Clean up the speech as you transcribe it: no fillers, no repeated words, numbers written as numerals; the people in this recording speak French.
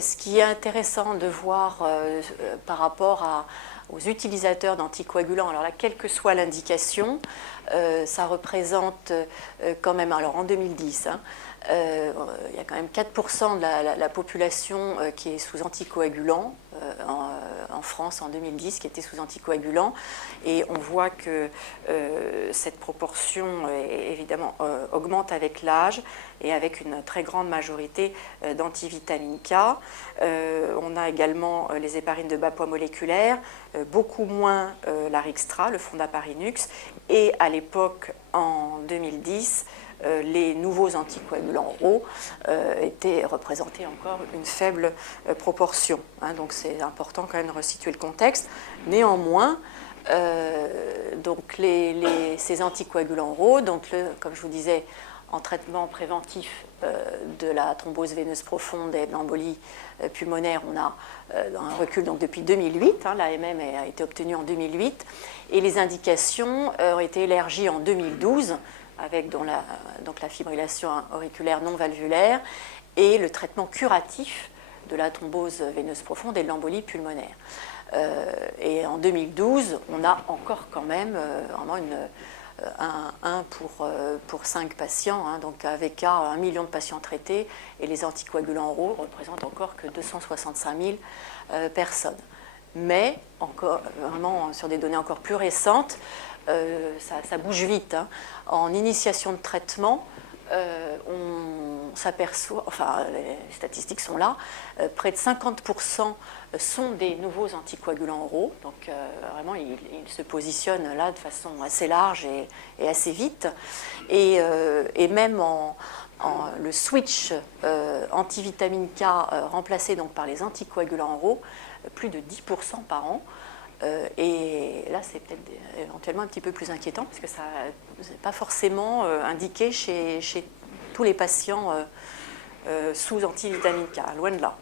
Ce qui est intéressant de voir par rapport aux utilisateurs d'anticoagulants, alors là, quelle que soit l'indication, ça représente quand même, alors en 2010, il y a quand même 4% de la population qui est sous anticoagulants en France en 2010, qui était sous anticoagulants. Et on voit que cette proportion, évidemment, augmente avec l'âge et avec une très grande majorité d'antivitamine K. On a également les héparines de bas poids moléculaire, beaucoup moins l'Arixtra, le Fondaparinux, et à l'époque, en 2010, les nouveaux anticoagulants oraux représentaient encore une faible proportion. Donc c'est important quand même de resituer le contexte. Néanmoins, donc ces anticoagulants oraux, donc comme je vous disais, en traitement préventif de la thrombose veineuse profonde et de l'embolie pulmonaire, on a un recul donc, depuis 2008. L'AMM a été obtenue en 2008. Et les indications ont été élargies en 2012 avec donc la fibrillation auriculaire non valvulaire et le traitement curatif de la thrombose veineuse profonde et de l'embolie pulmonaire. Et en 2012, on a encore quand même vraiment un pour 5 patients, donc avec 1 million de patients traités, et les anticoagulants oraux représentent encore que 265 000 personnes. Mais encore, vraiment sur des données encore plus récentes, ça bouge vite. En initiation de traitement, on s'aperçoit, enfin les statistiques sont là, près de 50% sont des nouveaux anticoagulants oraux, donc vraiment ils se positionnent là de façon assez large et assez vite, et même le switch antivitamine K remplacé donc par les anticoagulants oraux, plus de 10% par an. Et là, c'est peut-être éventuellement un petit peu plus inquiétant parce que ça n'est pas forcément indiqué chez tous les patients sous antivitamine K, loin de là.